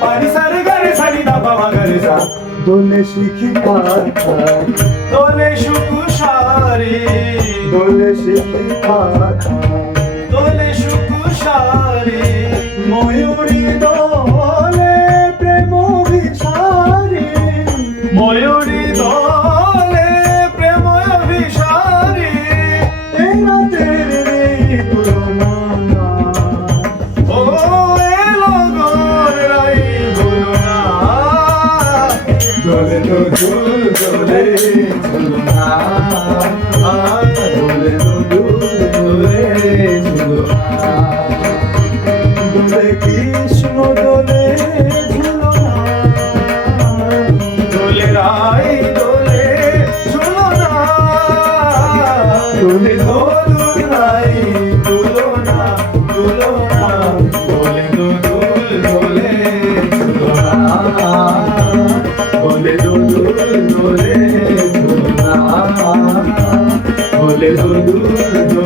पानी सारे गारे सारी दाबा मगरे सा দোলে শিখি পাখা দোলে সুকুশারে দোলে শিখি পাখা দোলে সুকুশারে ময়ূরী দোলে প্রেম বিসারি ময়ূরী দোলে প্রেম অভিসারে এরা তেরে তুলনা ও এলো গর রাই ভুলনা দোলে তো দুল দোলে ঝুলনা দোলে তো দুল দোলে ঝুলনা দোলে কৃষ্ণ দোলে ঝুলনা দোলে রাই দোলে ঝুলনা দোলে দোল রাই দুলনা দুলনা দোলে দুল দোলে ঝুলনা দোলে দোল দোলে ঝুলনা দোলে দোল দোলে